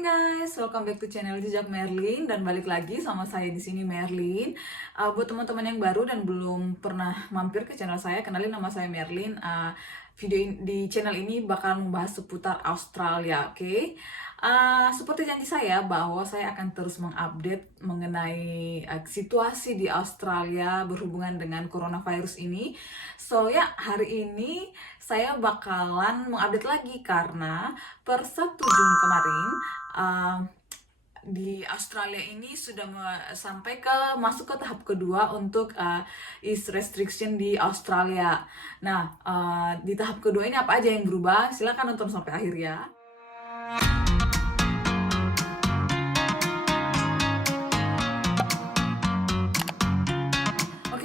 morning guys, welcome back to channel Jejak Merlin dan balik lagi sama saya di sini Merlin. Buat teman-teman yang baru dan belum pernah mampir ke channel saya, kenalin nama saya Merlin. Di channel ini bakal membahas seputar Australia, oke? Seperti janji saya bahwa saya akan terus mengupdate mengenai situasi di Australia berhubungan dengan coronavirus ini. So ya, hari ini saya bakalan mengupdate lagi karena per 1 Juni kemarin di Australia ini sudah sampai masuk ke tahap kedua untuk ease restriction di Australia. Nah, di tahap kedua ini apa aja yang berubah? Silakan nonton sampai akhir ya.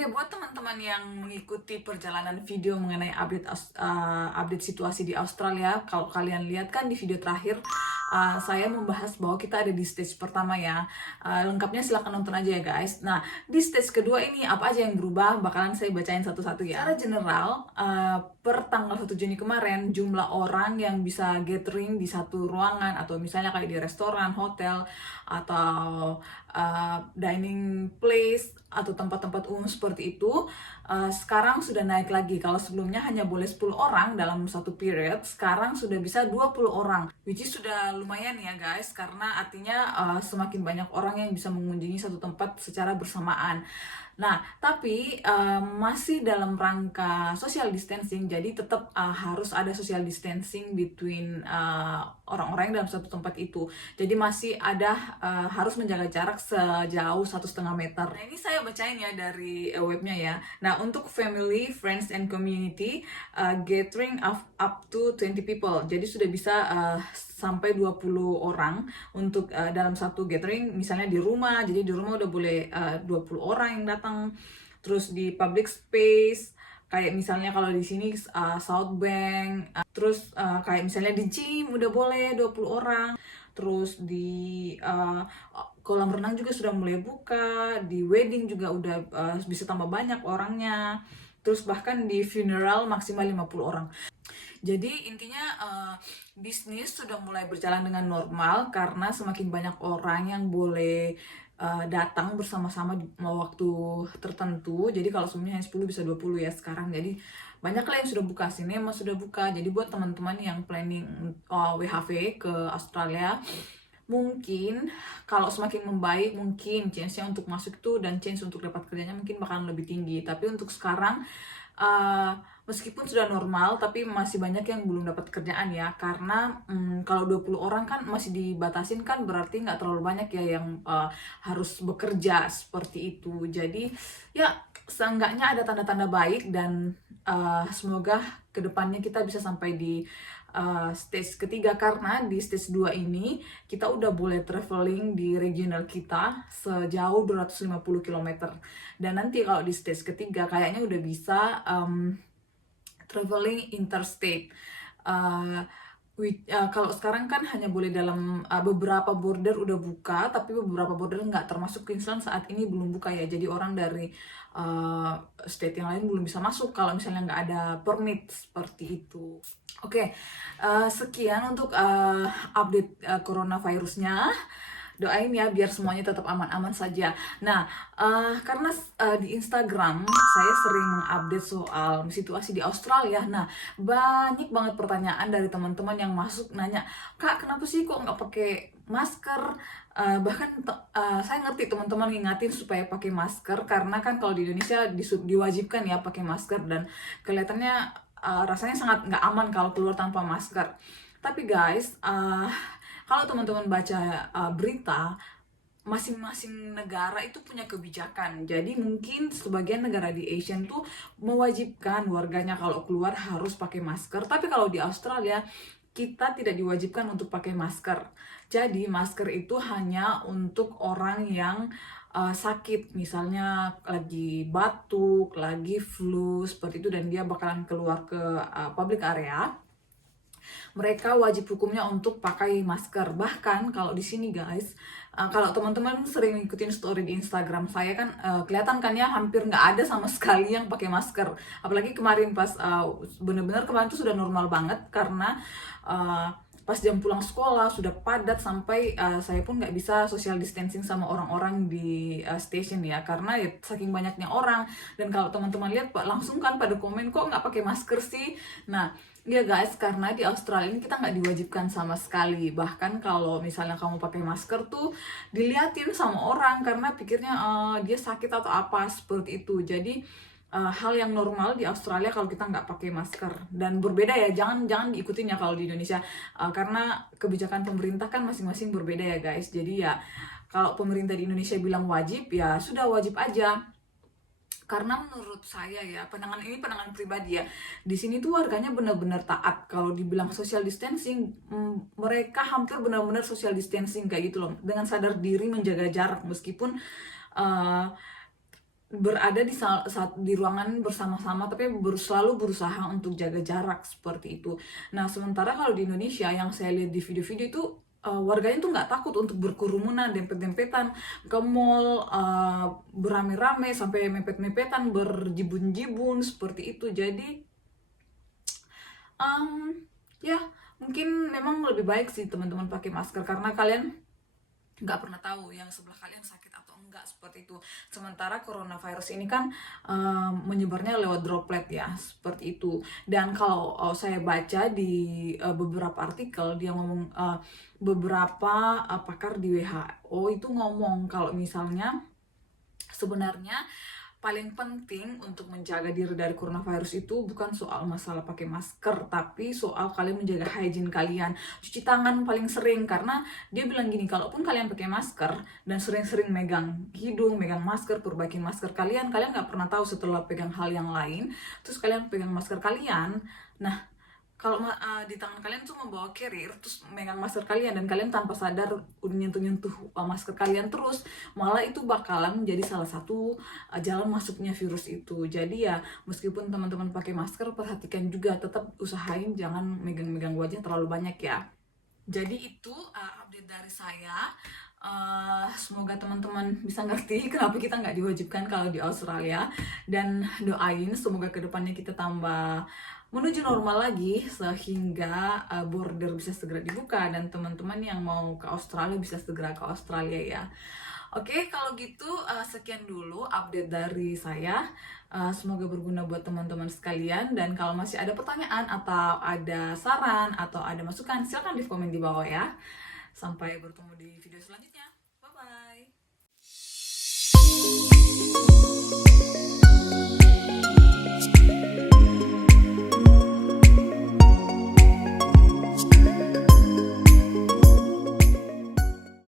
Buat teman-teman yang mengikuti perjalanan video mengenai update situasi di Australia, kalau kalian lihat kan di video terakhir saya membahas bahwa kita ada di stage pertama ya. Lengkapnya silahkan nonton aja ya guys. Nah, di stage kedua ini apa aja yang berubah bakalan saya bacain satu-satu ya. Secara general, per tanggal 1 Juni kemarin jumlah orang yang bisa gathering di satu ruangan atau misalnya kayak di restoran, hotel atau dining place atau tempat-tempat umum seperti itu sekarang sudah naik lagi. Kalau sebelumnya hanya boleh 10 orang dalam satu period, sekarang sudah bisa 20 orang, which is sudah lumayan ya guys, karena artinya semakin banyak orang yang bisa mengunjungi satu tempat secara bersamaan. Nah, tapi masih dalam rangka social distancing, jadi tetap harus ada social distancing between orang-orang yang dalam satu tempat itu. Jadi masih ada harus menjaga jarak sejauh 1,5 meter. Nah, ini saya bacain ya dari webnya ya. Nah, untuk family, friends, and community, gathering up to 20 people. Jadi sudah bisa sampai 20 orang untuk dalam satu gathering, misalnya di rumah. Jadi di rumah udah boleh 20 orang yang datang. Terus di public space, kayak misalnya kalau di sini South Bank, terus kayak misalnya di gym udah boleh 20 orang. Terus di kolam renang juga sudah mulai buka, di wedding juga udah bisa tambah banyak orangnya. Terus bahkan di funeral maksimal 50 orang. Jadi intinya bisnis sudah mulai berjalan dengan normal karena semakin banyak orang yang boleh datang bersama-sama di waktu tertentu. Jadi kalau sebelumnya hanya 10 bisa 20 ya sekarang. Jadi banyak lah yang sudah buka, sinema sudah buka. Jadi buat teman-teman yang planning WHV ke Australia, mungkin kalau semakin membaik, mungkin chance-nya untuk masuk itu dan chance untuk dapat kerjanya mungkin bakalan lebih tinggi. Tapi untuk sekarang meskipun sudah normal, tapi masih banyak yang belum dapat kerjaan ya. Karena kalau 20 orang kan masih dibatasin kan, berarti nggak terlalu banyak ya yang harus bekerja seperti itu. Jadi ya seenggaknya ada tanda-tanda baik dan semoga kedepannya kita bisa sampai di stage ketiga, karena di stage 2 ini kita udah boleh traveling di regional kita sejauh 250 km. Dan nanti kalau di stage ketiga kayaknya udah bisa traveling interstate. Kalau sekarang kan hanya boleh dalam beberapa border udah buka, tapi beberapa border nggak, termasuk Queensland saat ini belum buka ya. Jadi orang dari state yang lain belum bisa masuk kalau misalnya nggak ada permit seperti itu. Oke, sekian untuk update coronavirusnya. Doain ya biar semuanya tetap aman-aman saja. Nah, karena di Instagram saya sering mengupdate soal situasi di Australia. Nah, banyak banget pertanyaan dari teman-teman yang masuk nanya, "Kak, kenapa sih kok nggak pakai masker?" Bahkan saya ngerti teman-teman ngingatin supaya pakai masker, karena kan kalau di Indonesia diwajibkan ya pakai masker, dan kelihatannya rasanya sangat nggak aman kalau keluar tanpa masker. Tapi guys, kalau teman-teman baca berita, masing-masing negara itu punya kebijakan. Jadi mungkin sebagian negara di Asia tuh mewajibkan warganya kalau keluar harus pakai masker. Tapi kalau di Australia, kita tidak diwajibkan untuk pakai masker. Jadi masker itu hanya untuk orang yang sakit, misalnya lagi batuk, lagi flu, seperti itu, dan dia bakalan keluar ke public area. Mereka wajib hukumnya untuk pakai masker. Bahkan kalau di sini guys, kalau teman-teman sering ngikutin story di Instagram saya kan kelihatan kan ya, hampir nggak ada sama sekali yang pakai masker. Apalagi kemarin pas bener-bener kemarin tuh sudah normal banget, karena pas jam pulang sekolah sudah padat sampai saya pun nggak bisa social distancing sama orang-orang di station ya, karena ya saking banyaknya orang. Dan kalau teman-teman lihat Pak, langsung kan pada komen, kok nggak pakai masker sih. Nah ya guys, karena di Australia ini kita nggak diwajibkan sama sekali. Bahkan kalau misalnya kamu pakai masker tuh diliatin sama orang karena pikirnya dia sakit atau apa seperti itu. Jadi hal yang normal di Australia kalau kita nggak pakai masker. Dan berbeda ya, jangan diikutin ya kalau di Indonesia. Karena kebijakan pemerintah kan masing-masing berbeda ya guys. Jadi ya kalau pemerintah di Indonesia bilang wajib, ya sudah wajib aja. Karena menurut saya ya, pandangan pribadi ya, di sini tuh warganya benar-benar taat. Kalau dibilang social distancing, mereka hampir benar-benar social distancing kayak gitu loh, dengan sadar diri menjaga jarak meskipun berada di ruangan bersama-sama, tapi selalu berusaha untuk jaga jarak seperti itu. Nah sementara kalau di Indonesia yang saya lihat di video-video itu, warganya tuh nggak takut untuk berkerumunan, dempet-dempetan ke mall, berame-rame sampai mepet-mepetan, berjibun-jibun seperti itu. Jadi ya mungkin memang lebih baik sih teman-teman pakai masker, karena kalian nggak pernah tahu yang sebelah kalian sakit atau enggak seperti itu. Sementara coronavirus ini kan menyebarnya lewat droplet ya, seperti itu. Dan kalau saya baca di beberapa artikel, dia ngomong beberapa pakar di WHO itu ngomong kalau misalnya sebenarnya paling penting untuk menjaga diri dari coronavirus itu bukan soal masalah pakai masker, tapi soal kalian menjaga hygiene kalian. Cuci tangan paling sering, karena dia bilang gini, kalaupun kalian pakai masker dan sering-sering megang hidung, megang masker, perbaikin masker kalian nggak pernah tahu setelah pegang hal yang lain, terus kalian pegang masker kalian, nah kalau di tangan kalian tuh membawa carrier, terus megang masker kalian dan kalian tanpa sadar udah nyentuh masker kalian terus, malah itu bakalan menjadi salah satu jalan masuknya virus itu. Jadi ya meskipun teman-teman pakai masker, perhatikan juga, tetap usahain jangan megang-megang wajah terlalu banyak ya. Jadi itu update dari saya. Semoga teman-teman bisa ngerti kenapa kita nggak diwajibkan kalau di Australia, dan doain semoga kedepannya kita tambah menuju normal lagi sehingga border bisa segera dibuka dan teman-teman yang mau ke Australia bisa segera ke Australia ya. Oke, kalau gitu sekian dulu update dari saya. Semoga berguna buat teman-teman sekalian, dan kalau masih ada pertanyaan atau ada saran atau ada masukan, silahkan di komen di bawah ya. Sampai bertemu di video selanjutnya. Bye-bye.